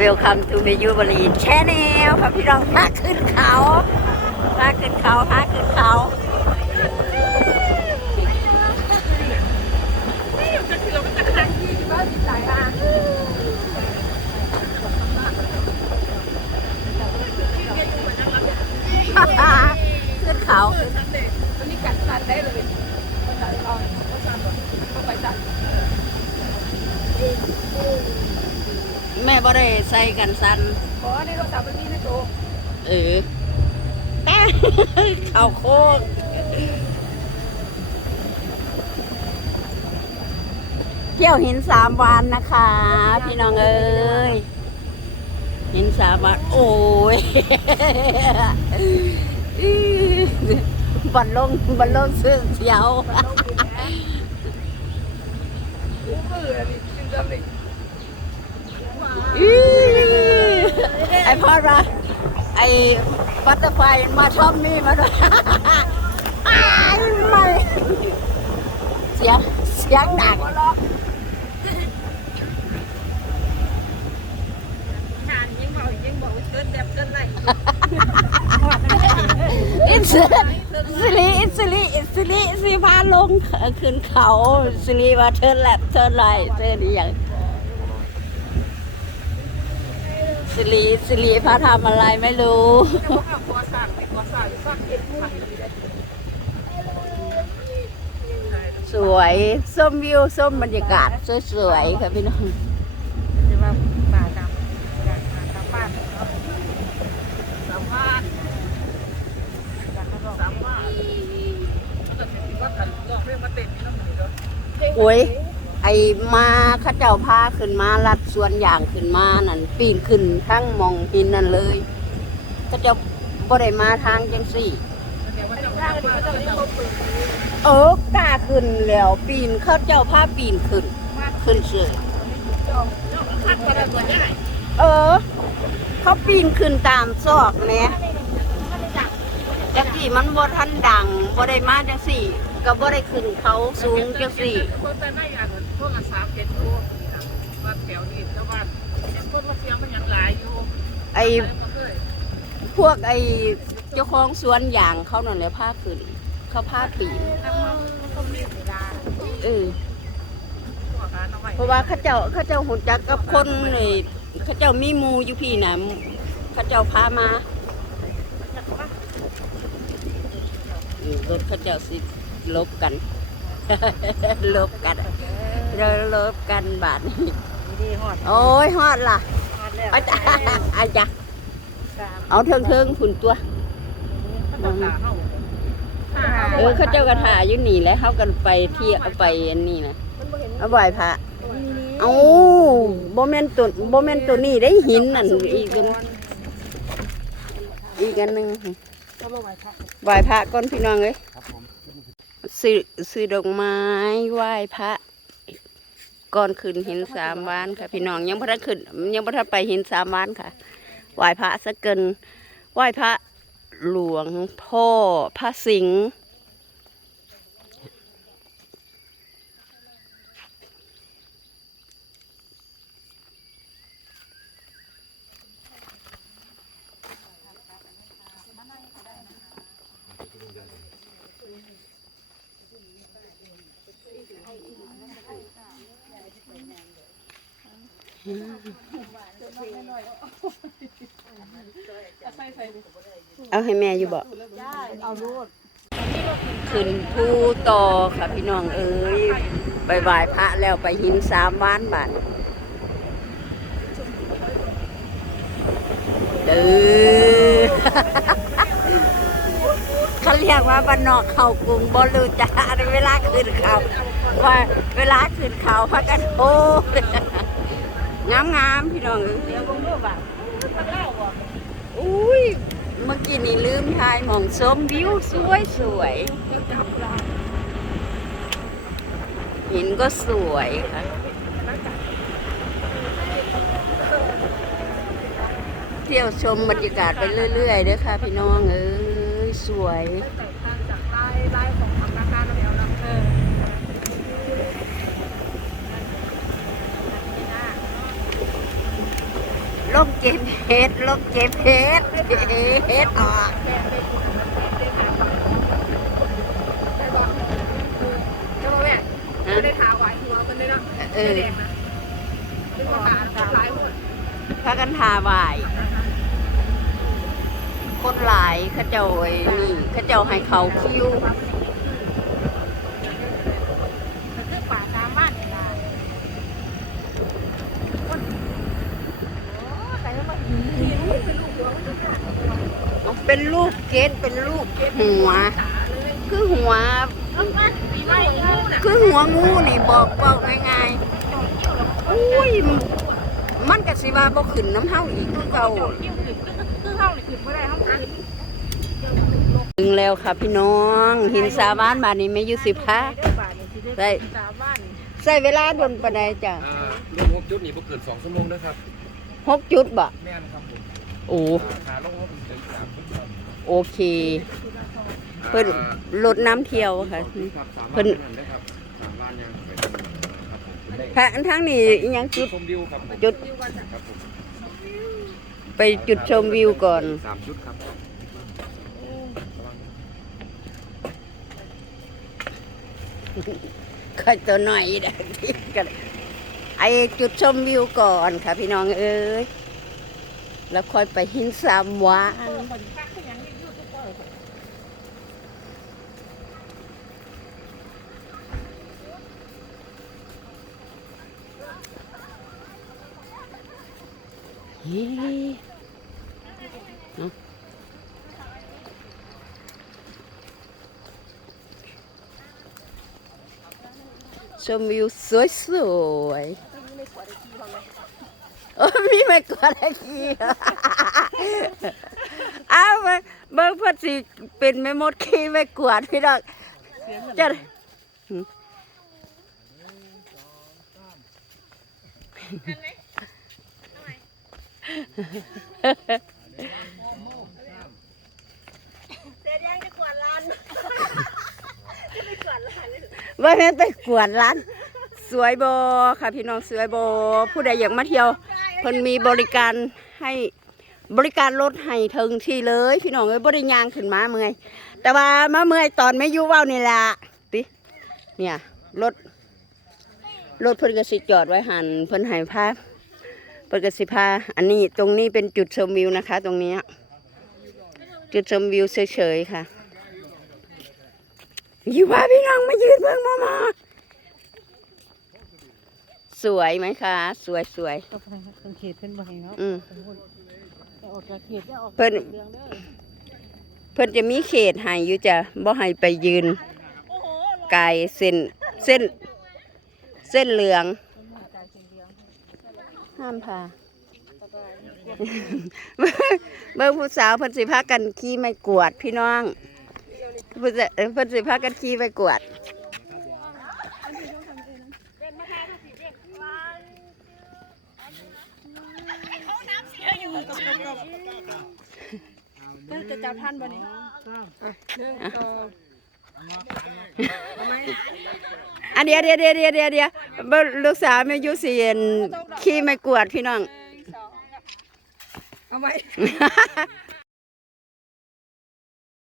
Welcome to เมยูบรีแชนแนลครับพี่น้องพาขึ้นเขาพาขึ้นเขาพาขึ้นเขาขึ้นเขาตัวนี้กัดฟันได้เลยมันตัดเอาเข้าไปตัด บ่ได้ใส่กันสันขอในโทรศัพท์มันมีนะตัวเออแต่เขาโค้งเที่ยวหินสามวันนะคะ พี่น้องเอ้ยหินสามวันโอ้ยบันลงบันลงเสื้อเขียวหูมืออะ ไอื้อไอพอดว่าไอบัตเตอร์ไฟมาชอบนี่มาด้วยอ้ายไม่เสียงเสียงดังหัวเราะงานยิ่งบอกยิ่งบอกเกินแบบเกินไรอินสิสิริอินสิริอินสิริสิพาลงขึ้นเขาสิริว่าเทิร์นแลบเทิร์นไรเทิร์นอย่าง สิริสิริพาทำอะไรไม่รู้ สวยส้มวิวส้มบรรยากาศสวยๆค่ะพี่น้องจะว่าป่าดำการหาตามบ้านเนาะสามบ้านสามบ้านแล้วก็เป็นว่ากันก็เรื่องมาเต็มนี่น้องโอ้ย อ้มาข้าเจ้าพาขึ้นมาลัดสวนอย่างขึ้นมานั่นปีนขึ้นทั้งมองหินนั่นเลยข้าเจ้าบ่ได้มาทางจังสี่ เออกล้าขึ้นแล้วปีนข้าเจ้าพาปีนขึ้น ขึ้นเสือเออ เขาปีนขึ้นตามซอกแหม่จังสี่มันบ่ทันดังบ่ได้มาจังสี่ ก็บ่ได้ขึ้นเขาสูงจังสี่ คนแต่หน้าอย่างพวกอาสาเก็ตตัวว่าแถวนี้ชาวบ้านพวกมาเสียงมันยังหลายอยู่ไอ้พวกไอ้เจ้าของสวนยางเขานั่นแหละพาขึ้นเขาพาปีนเออเพราะว่าเขาเจ้าเขาเจ้าหุ่นจักกับคนเลยเขาเจ้ามีหมูอยู่พี่นะเขาเจ้าพามาอืมรถเขาเจ้าสิลบกันลบกัน เราลบกันบาทนี้ดีฮอดโอ้ยฮอดล่ะฮอดแล้วอาจารย์อาจารย์เอาเทิงเทิงๆผุนตัวเออเขาเจ้ากระถาอยู่นี่แหล้วเขากันไปเที่ยวเอาไปอันนี้นะเอาไหวพระเอาโบแมนตัวโบแมนตัวนี้ได้หินนั่นอีกอันอีกอันหนึ่งไหวพระก้อนพี่น้องเอ้ยซื้อซื้อดอกไม้ไหว้พระ ก่อนขึ้นหินสามวานค่ะ พี่น้องยังพระขึ้นยังพระไปหินสามวานค่ะไหว้พระสักเกินไหว้พระหลวงพ่อพระสิงห์ เอาให้แม่อยู่บ่เอารูดขึ้นภูต่อค่ะพี่น้องเอ้ยไปไหว้พระแล้วไปหินสามวานบาทเด้อเขาเรียกว่าบ้านนอกเขากรุงบ่รู้จ้าเวลาขึ้นเขาว่าเวลาขึ้นเขาพักกันโอ้ งามงามๆพี่น้องเอ้ยเดี๋ยวผมรูดอะมันเล่าอะอุ้ยเมื่อกี้นี่ลืมทายมองส้มวิวสวยสวยหินก็สวยค่ะเที่ยวชมบรรยากาศไปเรื่อยๆเด้อค่ะพี่น้องเอ้ยสวย แตกต่างจากลายลายของธนาคารแล้วนะเออ ลงเก็บเห็ดลงเก็บเห็ดเห็ดออกเจ้าแม่ไม่ได้ทาไว้หัวคนได้เนาะเออแดงนะเป็นภาษาภาษาหมดพากันทาบายคนหลายเขาเจ้าไอ้นี่เขาเจ้าให้เขาคิว คือป่าตามบ้านนี่ล่ะโอ้แต่ว่าหิน เป็นลูกหัวมันจะขาดเป็นรูปเกตเป็นรูปหัว คือหัวปีใหม่งูน่คือหัวงูนี่บอกบอกง่ายๆอุ้ยมันก็สิว่าบ่ขึ้นน้ำเฮาอีกคือเก่าคือเฮานี่ขึ้นบ่ได้เฮาขึ้นถึงแล้วค่ะพี่น้อง หินสาบ้านบานนี้ไม่ยู่สิบห้าได้สามบ้านใส่เวลาโดนปานใดจ้ะเอ่อลงหกจุดนี่บ่เกินสองชั่วโมงนะครับ หกจุดบ่แม่นครับผมโอ้ขาลงหกถึงสามชั่วโมงโอเค เพิ่นลดน้ำเที่ยวค่ะ ครับสามเพิ่วันนนั่นนะครับสามวันยังไปครับผมได้ทางทางนี้อีหยังจุด ชมวิวครับผมจุด ครับผมไปจุดชมวิวก่อน สามจุดครับระวังก็ตัวหน่อยเด้อกัน ไอจุดชมวิวก่อนค่ะพี่น้องเอ้ยแล้วค่อยไปหินสามวานเฮ้เนาะชมวิวสวยๆ โอ้มีไม่กวาดอะไรกี้อ้าวเบิ่งเบิ่งเพิ่นสิเป็นแม่มดขี้ไม่กวาดพี่น้องจะว่าแม่นไปกวดร้าน สวยโบค่ะพี่น้องสวยโบผู้ใดอยากมาเที่ยวเพิ่นมีบริการให้บริการรถให้ถึงที่เลย พี่น้องเอ้ยบริยางขึ้นมาเมื่อยแต่ว่ามาเมื่อยตอนไม่ยู่ว้าวนี่ละติเนี่ยรถรถเพิ่นก็สิจอดไว้หันเพิ่นให้พาพเพิ่นก็สิพาอันนี้ตรงนี้เป็นจุดชมวิวนะคะ ตรงนี้จุดชมวิวเฉยๆค่ะอยู่ว่าพี่น้องมายืนเบิ่งมามา สวยไหมคะ สวยสวยก็เป็นเขตเป็นบ่ให้เนาะอืม แต่ออกจากเขตจะออกเพิ่น เรื่องเด้อเพิ่นจะมีเขตให้อยู่จ้ะบ่ให้ไปยืนไกลเส้นเส้น เส้นเหลืองห้ามพาเบิ่งผู้สาวเพิ่นสิพากันขี่ไม่กวาดพี่น้องเพิ่นสิเอ่อเพิ่นสิพากันขี่ไม่กวาด จะจับท่านบ่นี่หนึ่งสองอันเดียวเดียวเดียวเดียวเดียวเดียวเบิ่งลูกสาวแม่อยู่สิเห็นขี่ไม่กวาดพี่น้องเอาไว้